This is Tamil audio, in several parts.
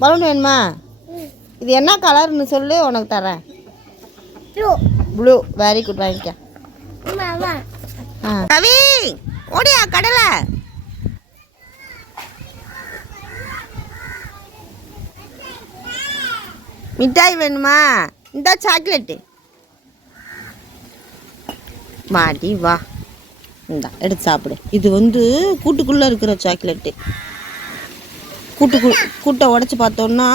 பலூன் வேணுமா? இது என்ன கலர்னு சொல்லு உனக்கு தரேன். ப்ளூ வெரி குட் வாங்கிக்க. கவி ஓடியா கடலை? மிட்டாய் வேணுமா? இந்த சாக்லேட்டு மாடி வா. இந்தா எடுத்து சாப்பிடு. இது வந்து கூட்டுக்குள்ளே இருக்கிற சாக்லேட்டு கூட்டு கூட்டை உடச்சி பார்த்தோன்னா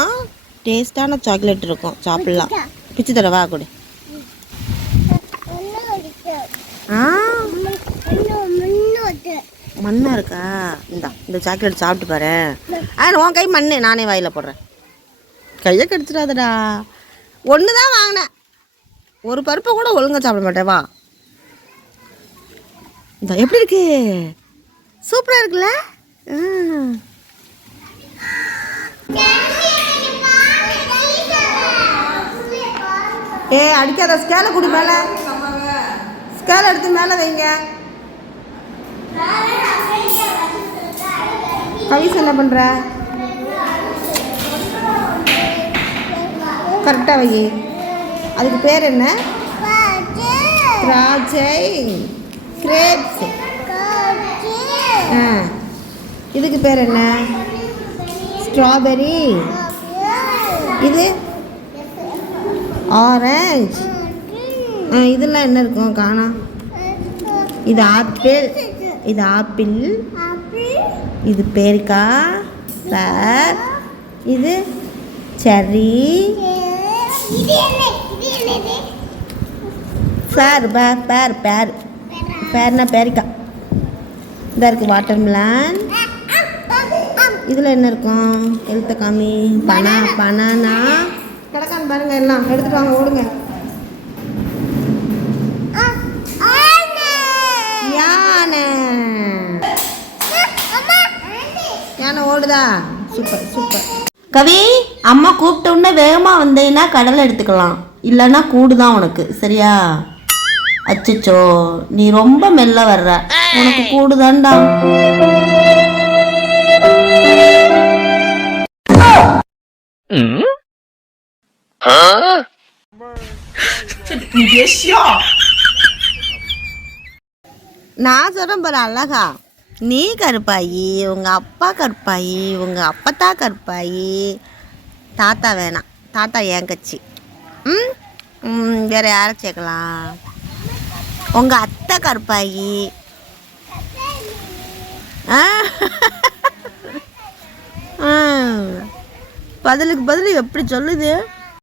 டேஸ்டான சாக்லேட் இருக்கும் சாப்பிட்லாம். பிச்சு தர வா கொடு. ஆ. மண்ணா இருக்கா? இந்தா இந்த சாக்லேட் சாப்பிட்டு பாரு. ஆ உன் கை மண்ணு நானே வாயில் போடுறேன். கையை கெடுத்துடாதடா ஒன்று தான் வாங்கினேன். ஒரு பருப்பை கூட ஒழுங்கா சாப்பிட மாட்டேன் வா. இந்த எப்படி இருக்கு? சூப்பராக இருக்குல்ல? ஏ அடிக்காத. ஸ்கேலை கொடு மேலே. ஸ்கேல் எடுத்து மேலே வைங்க. கவிஸ் என்ன பண்ணுற கரெக்டாக வை அதுக்கு பேர் என்ன? திராட்சை கிரேப்ஸ் ஆ. இதுக்கு பேர் என்ன? ஸ்ட்ராபெரி இது? ஆரஞ்சு. ஆ இதெல்லாம் என்ன இருக்கும்? காணோம் இது ஆப்பிள். இது ஆப்பிள். இது பேரிக்கா. பேர் இது செர்ரி. பேர் பேர் பேர் பேர். பேர்னா பேரிக்கா. இந்த இருக்கு வாட்டர் மிலான் இதில் என்ன இருக்கும்? எழுத்த காமி. பனா பனானா. கிடக்கான்னு பாருங்க எல்லாம். எடுத்துட்டு வாங்க ஓடுங்க. யானை. யானை ஓடுதா? Super super. கவி அம்மா கூப்பிட்ட உடனே வேகமாக வந்தீங்கன்னா கடலை எடுத்துக்கலாம். இல்லைன்னா கூடு தான் உனக்கு. சரியா? அச்சச்சோ நீ ரொம்ப மெல்ல வர்ற. உனக்கு கூடு தான்டா நான் சொல்கிறேன் பாரு அழகா. நீ கருப்பாயி உங்கள் அப்பா கருப்பாயி உங்கள் அப்பத்தா கருப்பாயி. தாத்தா வேணாம். தாத்தா என் கட்சி. ம்? ம், வேற யாரை சேர்க்கலாம்? உங்கள் அத்தை கருப்பாயி. ஆ. பதிலுக்கு பதில் எப்படி சொல்லுது?